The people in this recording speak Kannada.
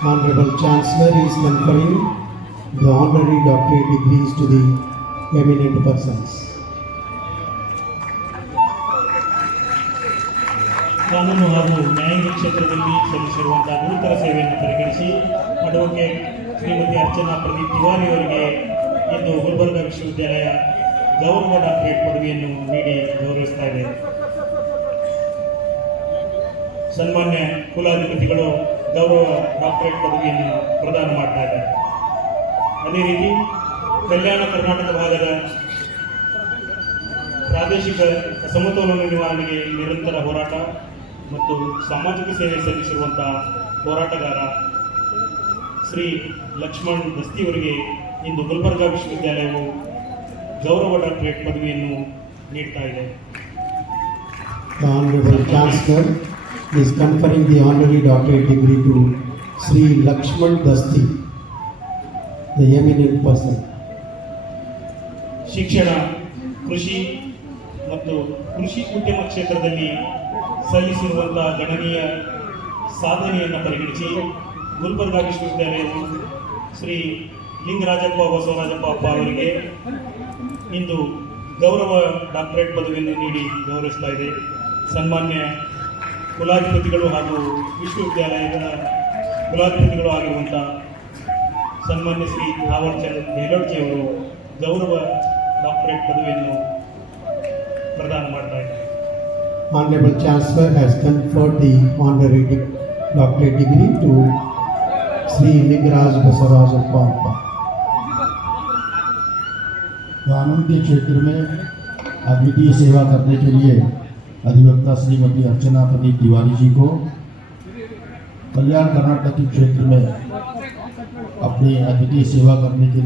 Honorable Chancellor is conferring the honorary doctorate degrees to the eminent persons. ಕಾನೂನು ಹಾಗೂ ನ್ಯಾಯಾಂಗ ಕ್ಷೇತ್ರದಲ್ಲಿ ಸಲ್ಲಿಸಿರುವಂತಹ ಗುರುತರ ಸೇವೆಯನ್ನು ಪರಿಗಣಿಸಿ ಅಡ್ವೊಕೇಟ್ ಶ್ರೀಮತಿ ಅರ್ಚನಾ ಪ್ರದೀಪ್ ತಿವಾರಿ ಅವರಿಗೆ ಇಂದು ಗುಲ್ಬರ್ಗಾ ವಿಶ್ವವಿದ್ಯಾಲಯ ಗೌರವ ಡಾಕ್ಟರೇಟ್ ಪದವಿಯನ್ನು ನೀಡಿ ಗೌರವಿಸ್ತಾ ಇದೆ. ಸನ್ಮಾನ್ಯ ಕುಲಾಧಿಪತಿಗಳು ಗೌರವ ಡಾಕ್ಟರೇಟ್ ಪದವಿಯನ್ನು ಪ್ರದಾನ ಮಾಡ್ತಾ ಇದ್ದಾರೆ. ಅದೇ ರೀತಿ ಕಲ್ಯಾಣ ಕರ್ನಾಟಕ ಭಾಗದ ಪ್ರಾದೇಶಿಕ ಸಮತೋಲನ ನಿವಾರಣೆಗೆ ನಿರಂತರ ಹೋರಾಟ ಮತ್ತು ಸಾಮಾಜಿಕ ಸೇವೆ ಸಲ್ಲಿಸಿರುವಂತಹ ಹೋರಾಟಗಾರ ಶ್ರೀ ಲಕ್ಷ್ಮಣ್ ದಸ್ತಿಯವರಿಗೆ ಇಂದು ಗುಲ್ಬರ್ಗಾ ವಿಶ್ವವಿದ್ಯಾಲಯವು ಗೌರವ ಡಾಕ್ಟರೇಟ್ ಪದವಿಯನ್ನು ನೀಡ್ತಾ ಇದೆ. The Honorable Chancellor is conferring the honorary doctorate degree to Sri Lakshman Dasti, the eminent person. ಶಿಕ್ಷಣ, ಕೃಷಿ ಮತ್ತು ಕೃಷಿ ಉದ್ಯಮ ಕ್ಷೇತ್ರದಲ್ಲಿ ಸಲ್ಲಿಸಿರುವಂತಹ ಗಣನೀಯ ಸಾಧನೆಯನ್ನು ಪರಿಗಣಿಸಿ ಗುಲ್ಬರ್ಗಾ ವಿಶ್ವವಿದ್ಯಾಲಯವು ಶ್ರೀ ಲಿಂಗರಾಜಪ್ಪ ಬಸವರಾಜಪ್ಪ ಅಪ್ಪ ಅವರಿಗೆ ಇಂದು ಗೌರವ ಡಾಕ್ಟರೇಟ್ ಪದವಿಯನ್ನು ನೀಡಿ ಗೌರವಿಸ್ತಾ ಇದೆ. ಸನ್ಮಾನ್ಯ ಕುಲಾಧಿಪತಿಗಳು ಹಾಗೂ ವಿಶ್ವವಿದ್ಯಾಲಯದ ಕುಲಾಧಿಪತಿಗಳು ಆಗಿರುವಂಥ ಸನ್ಮಾನ್ಯ ಶ್ರೀ ಥಾವರ್ಚಂದ್ ಗೆಹ್ಲೋಟ್ಜಿ ಅವರು ಗೌರವ ಡಾಕ್ಟರೇಟ್ ಪದವಿಯನ್ನು ಪ್ರದಾನ ಮಾಡ್ತಾ ಇದ್ದಾರೆ. Honorable Chancellor has conferred the honorary doctorate degree to Sri Lingaraj Basavajappa. कानून के क्षेत्र में अद्वितीय सेवा करने के लिए अधिवक्ता श्रीमती अर्चना प्रदीप तिवारी जी को कल्याण कर्नाटक के क्षेत्र में अपनी अद्वितीय सेवा करने के